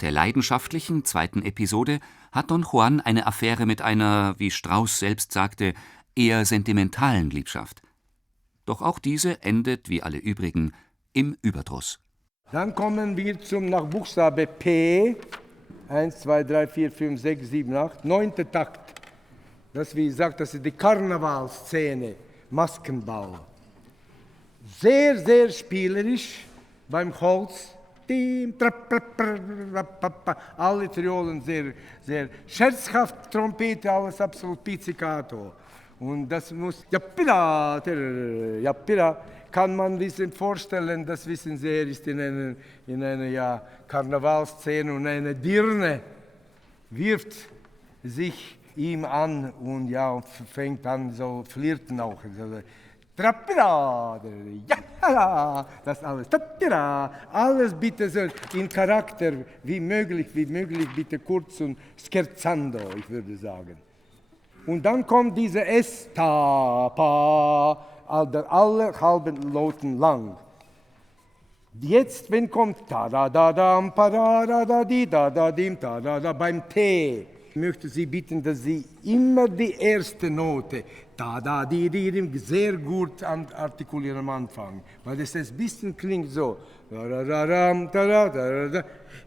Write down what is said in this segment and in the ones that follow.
der leidenschaftlichen zweiten Episode hat Don Juan eine Affäre mit einer, wie Strauss selbst sagte, eher sentimentalen Liebschaft. Doch auch diese endet, wie alle übrigen, im Überdruss. Dann kommen wir nach Buchstabe P. 1, 2, 3, 4, 5, 6, 7, 8. 9. Takt. Das, wie gesagt, das ist die Karnevalszene. Maskenball. Sehr, sehr spielerisch beim Holz. Alle Triolen sehr, sehr scherzhaft, Trompete, alles absolut pizzicato. Und das muss, jappira, kann man sich vorstellen, das wissen Sie, er ist in einer Karnevalszene und eine Dirne wirft sich ihm an und fängt an so flirten auch. Ja, das alles. Alles bitte so in Charakter, wie möglich, bitte kurz und scherzando, ich würde sagen. Und dann kommt diese S-Ta-Pa, alle halben Noten lang. Jetzt, wenn kommt Ta-da-da-dam, Pa-da-da-da-di, Da-da-dim, Ta-da-da, beim T. Ich möchte Sie bitten, dass Sie immer die erste Note, Da-da-di-di-dim, sehr gut artikulieren am Anfang. Weil das ein bisschen klingt so. Da-da-da-dam, Ta-da-da-da,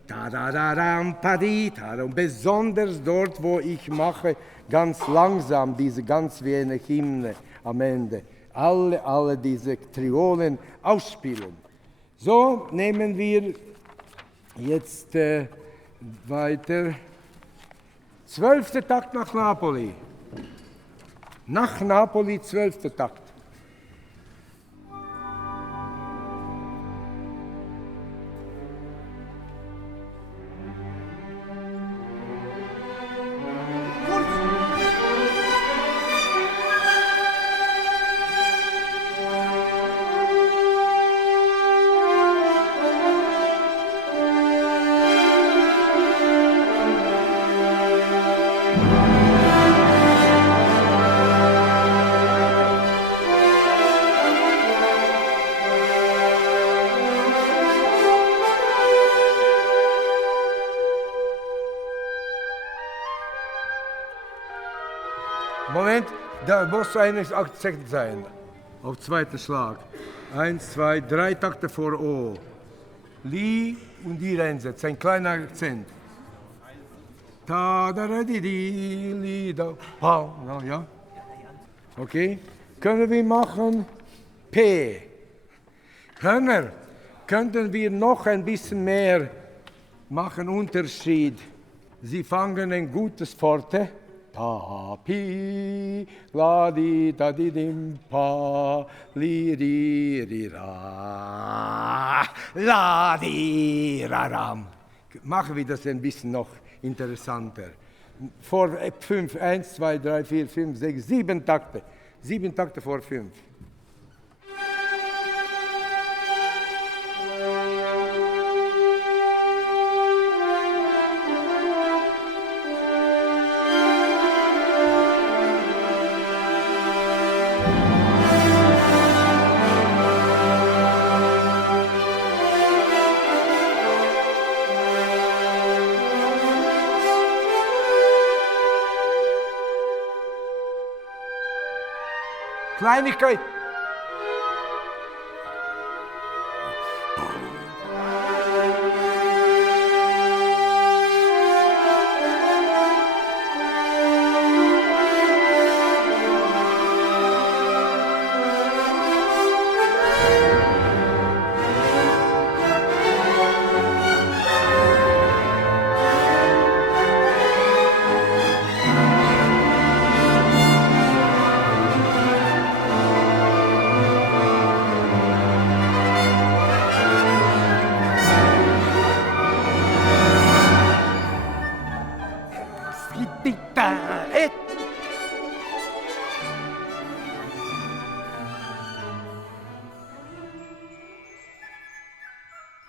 Ta-da-da-dam, Pa-di, Ta-da. Und besonders dort, wo ich mache, ganz langsam, ganz wie eine Hymne am Ende. Alle diese Triolen ausspielen. So nehmen wir jetzt weiter. 12. Takt nach Napoli. Nach Napoli 12. Takt. Moment, da muss ein Akzent sein. Auf zweiten Schlag. 1, 2, 3 Takte vor O. Li und die reinsetzt, ein kleiner Akzent. Ta da da di di li da pa, ja. Okay. Können wir machen P. Hörner, könnten wir noch ein bisschen mehr machen Unterschied. Sie fangen ein gutes Forte. Ta, pi, la, di, da, di, dim, pa, li, ri, ri, ra, la, di, ra, ram. Machen wir das ein bisschen noch interessanter. Vor 5, 1, 2, 3, 4, 5, 6, 7 Takte. 7 Takte vor 5. Kleinigkeit.